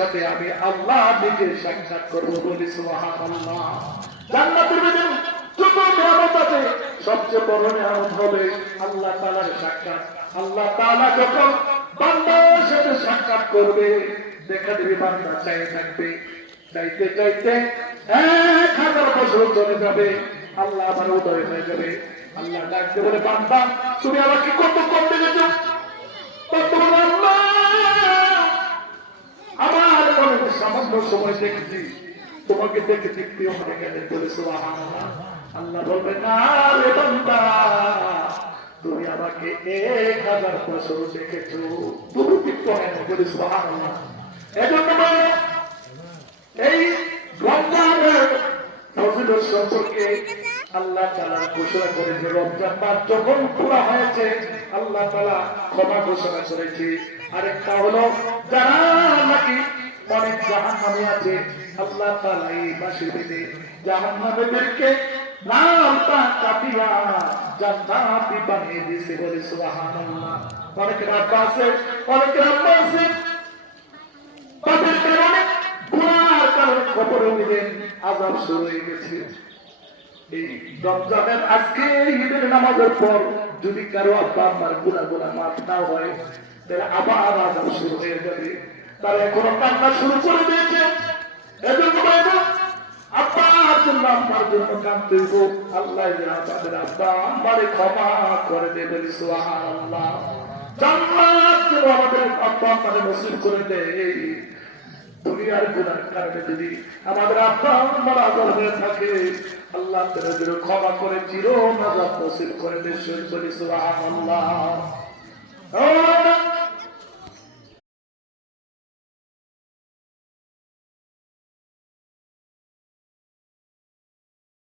সাথে আমি আল্লাহ নিজে সাক্ষাৎ করবো, বলি সুবহানাল্লাহ। জান্নাতের ভিতরে যত নিয়ামত আছে সবচেয়ে বড় নিয়ামত হবে আল্লাহ তাআলার সাক্ষাৎ। আল্লাহ তাআলা যখন বান্দার সাথে সাক্ষাৎ করবে, দেখা দেবে বান্দা চাই থাকবে, চাইতে চাইতে 1000 বছর চলে যাবে, আল্লাহ আবার উদয় হয়ে যাবে। আল্লাহ ডাকতে বলে, বান্দা তুমি আমাকে কত কম দেখেছো? আমার মনে সামান্য সময় দেখেছি, তোমাকে দেখেছি প্রিয় হয়ে গেলে, বলে সুবহানাল্লাহ। আল্লাহ বলবে, না রে বান্দা, তুমি আমাকে 1000 বছর দেখেছো, তুমি তৃপ্ত হয় না, বলে সুবহানাল্লাহ। এজন্য এই রমজানের ফজিলত সম্পর্কে আল্লাহ তাআলা ঘোষণা করেছে, রমজান মাস যখন পুরা হয়েছে আল্লাহ তাআলা ক্ষমা ঘোষণা করেছে। আরেকটা হলো যারা নাকি অনেক জাহান্নামী আছে, আল্লাহ তাআলা এই মাসের মধ্যে জাহান্নামীদেরকে নামটা কাটিয়া জান্নাতি বানিয়ে দিয়েছে, বলে সুবহানাল্লাহ। অনেকের আব্বা আছে, অনেকের আব্বা আছে তাদের কারণে গুনার কারণে কবরে দিলেন, আযাব শুরু হয়ে গেছে। এই রমজানের আজকে ঈদের নামাজের পর যদি কারো আব্বা আম্মার গুনাহগুলো মাফ না হয়, তাহলে আবার আযাব শুরু হয়ে যাবে। তারা এখনো কান্না শুরু করে দিয়েছে। এজন্য আব্বা জন্য আম্মার জন্য কাঁদতে হইব, আল্লাহ যেন তাদের আব্বা আম্মারে ক্ষমা করে দেবে, সুবহানাল্লাহ। জান্নাত যেন আমাদের আব্বা আম্মারে নসিব করে দেয়। দুনিয়ার গুনার কারণে যদি আমাদের আব্বা আম্মার আযাব হয়ে থাকে, আল্লাহ তাআলা যেন ক্ষমা করে চির নাজাত নসিব করে দেয়, বলি সুবহানাল্লাহ।